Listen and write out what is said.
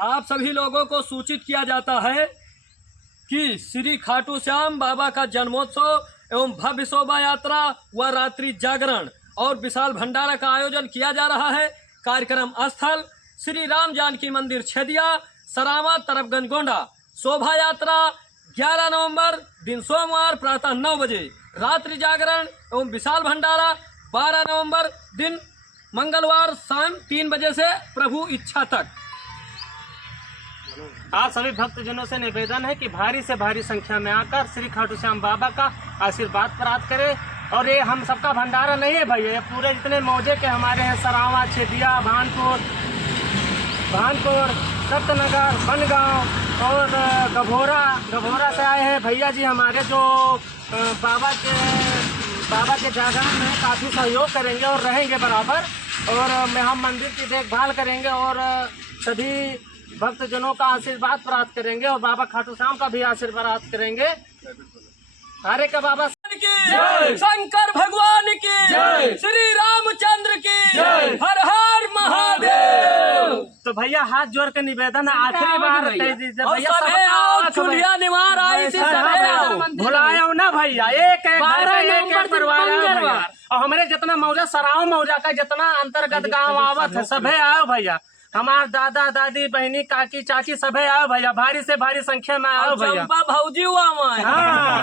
आप सभी लोगों को सूचित किया जाता है कि श्री खाटू श्याम बाबा का जन्मोत्सव एवं भव्य शोभा यात्रा व रात्रि जागरण और विशाल भंडारा का आयोजन किया जा रहा है। कार्यक्रम स्थल श्री राम जानकी मंदिर छेदिया, सरावा, तरफगंज, गोंडा। शोभा यात्रा 11 नवंबर दिन सोमवार प्रातः 9 बजे, रात्रि जागरण एवं विशाल भंडारा 12 नवंबर दिन मंगलवार शाम 3 बजे से प्रभु इच्छा तक। आप सभी भक्तजनों से निवेदन है कि भारी से भारी संख्या में आकर श्री खाटू श्याम बाबा का आशीर्वाद प्राप्त करें। और ये हम सबका भंडारा नहीं है भैया, ये पूरे जितने मौजे के हमारे हैं, सरावा, छेदिया, भानपुर, सत्यनगर, बनगांव और गभोरा से आए हैं भैया जी हमारे, जो बाबा के जागरण में काफ़ी सहयोग करेंगे और रहेंगे बराबर। और हम मंदिर की देखभाल करेंगे और सभी भक्तजनों का आशीर्वाद प्राप्त करेंगे और बाबा खाटू श्याम का भी आशीर्वाद प्राप्त करेंगे। हरे का बाबा की, शंकर भगवान की, श्री रामचंद्र की, हर हर महादेव। तो भैया हाथ जोड़ के निवेदन है, आखिरी बार चूल्हा निवार आई भुलाया ना भैया, एक परिवार और हमारे जितना मौजा सराव मौजा का जितना अंतर्गत गाँव आवत है सभे आओ भैया, हमारे दादा दादी बहनी काकी चाची सभे आओ भैया, भारी से भारी संख्या में आओ भैया, भौजी हुआ। हाँ।